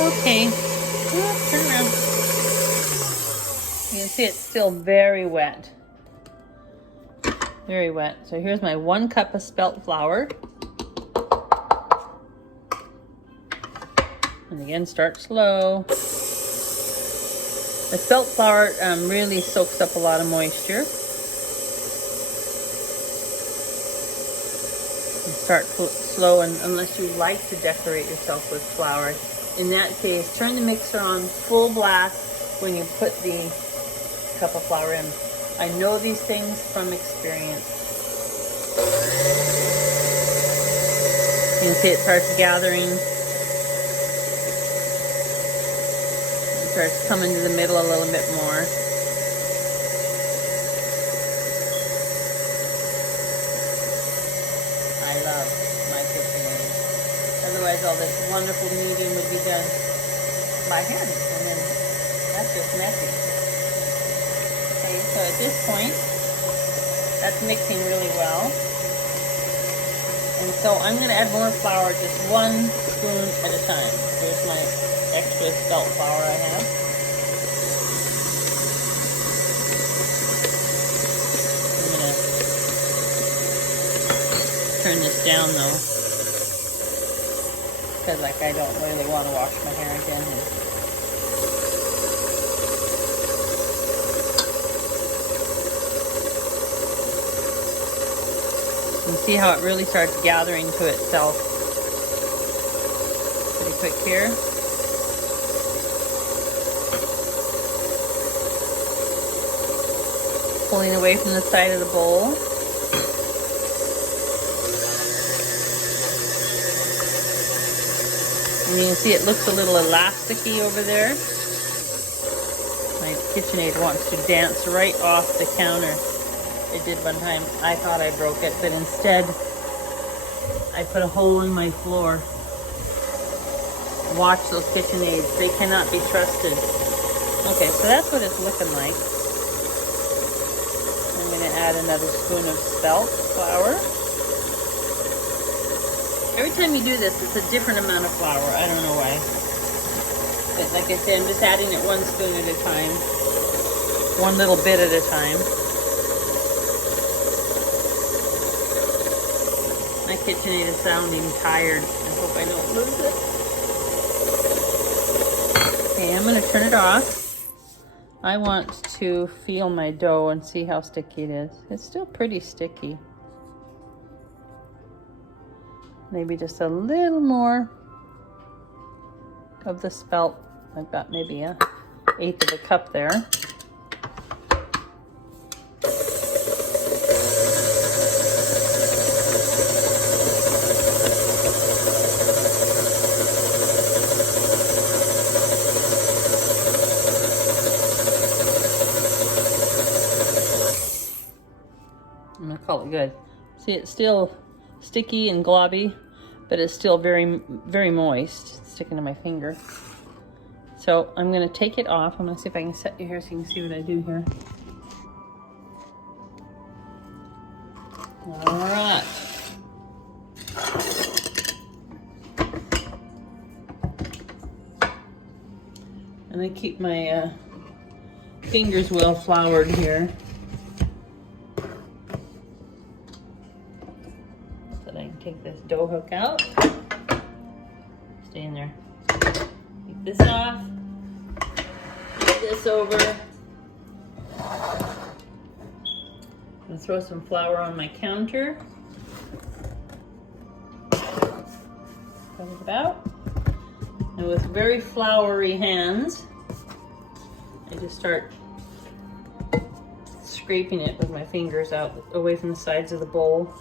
Okay. Oops, turn around. You can see it's still very wet. Very wet. So here's my 1 cup of spelt flour. And again, start slow. The spelt flour really soaks up a lot of moisture. And start slow, and unless you like to decorate yourself with flour. In that case, turn the mixer on full blast when you put the cup of flour in. I know these things from experience. You can see it starts gathering. It starts coming to the middle a little bit more. I love my KitchenAid. Otherwise, all this wonderful kneading would be done by hand, and then that's just messy. Okay, so at this point, that's mixing really well. And so I'm going to add more flour, just 1 spoon at a time. There's my extra spelt flour I have. I'm going to turn this down though, because like I don't really want to wash my hair again. You see how it really starts gathering to itself pretty quick here. Pulling away from the side of the bowl. And you can see it looks a little elasticy over there. My KitchenAid wants to dance right off the counter. It did one time. I thought I broke it, but instead I put a hole in my floor. Watch those KitchenAids. They cannot be trusted. Okay, so that's what it's looking like. I'm going to add another spoon of spelt flour. Every time you do this, it's a different amount of flour. I don't know why. But like I said, I'm just adding it 1 spoon at a time. 1 little bit at a time. My KitchenAid is sounding tired. I hope I don't lose it. Okay, I'm going to turn it off. I want to feel my dough and see how sticky it is. It's still pretty sticky. Maybe just a little more of the spelt. I've got maybe an 1/8 of a cup there. I'm gonna call it good. See, it's still sticky and globby, but it's still very, very moist. It's sticking to my finger. So I'm gonna take it off. I'm gonna see if I can set you here so you can see what I do here. All right. I'm gonna keep my fingers well floured here. Take this dough hook out. Stay in there. Take this off. Put this over. I'm gonna throw some flour on my counter. Put it about. And with very floury hands, I just start scraping it with my fingers out away from the sides of the bowl,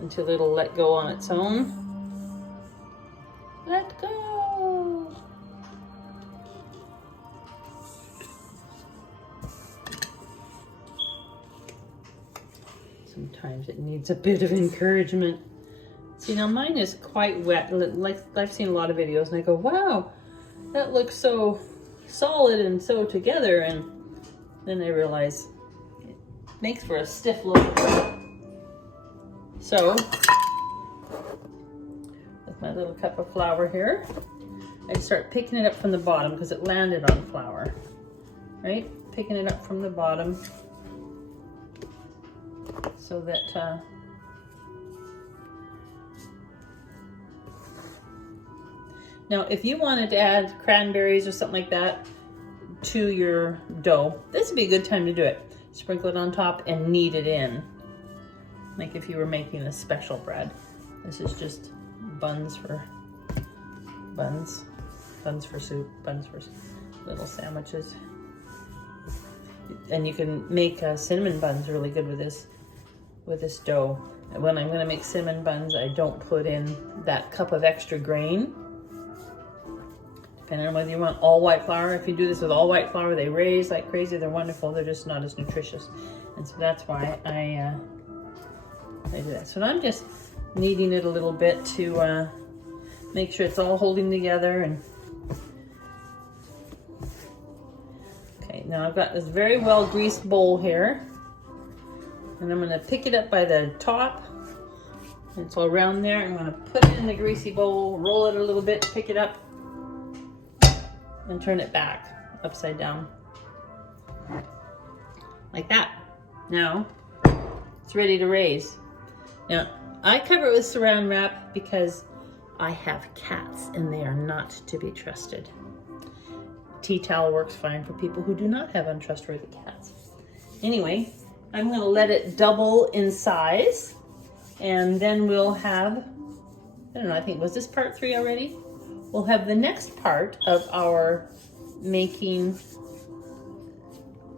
until it'll let go on its own. Let go! Sometimes it needs a bit of encouragement. See, now mine is quite wet. Like I've seen a lot of videos and I go, wow, that looks so solid and so together, and then I realize it makes for a stiff look. So, the my little cup of flour here. I start picking it up from the bottom because it landed on flour, right? Picking it up from the bottom so that now if you wanted to add cranberries or something like that to your dough, this would be a good time to do it. Sprinkle it on top and knead it in, like if you were making a special bread. This is just buns for soup, buns for little sandwiches. And you can make cinnamon buns really good with this dough. When I'm going to make cinnamon buns, I don't put in that cup of extra grain. Depending on whether you want all white flour. If you do this with all white flour, they raise like crazy. They're wonderful. They're just not as nutritious. And so that's why I do that. So I'm just kneading it a little bit to make sure it's all holding together. And okay, now I've got this very well greased bowl here. And I'm going to pick it up by the top. It's all around there. I'm going to put it in the greasy bowl, roll it a little bit, pick it up, and turn it back upside down. Like that. Now, it's ready to raise. Now, I cover it with saran wrap because I have cats and they are not to be trusted. Tea towel works fine for people who do not have untrustworthy cats. Anyway, I'm going to let it double in size, and then we'll have, I don't know, I think, was this part 3 already? We'll have the next part of our making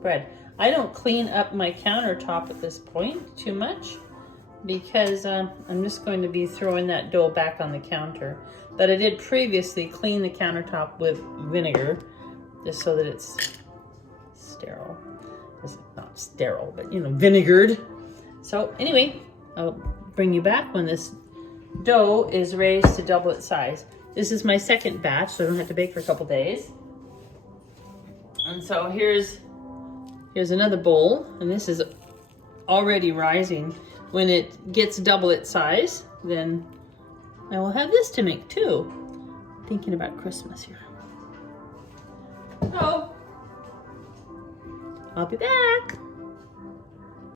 bread. I don't clean up my countertop at this point too much because I'm just going to be throwing that dough back on the counter. But I did previously clean the countertop with vinegar just so that it's sterile. It's not sterile, but you know, vinegared. So anyway, I'll bring you back when this dough is raised to double its size. This is my second batch, so I don't have to bake for a couple days. And so here's another bowl, and this is already rising. When it gets double its size, then I will have this to make too. Thinking about Christmas here. So, I'll be back.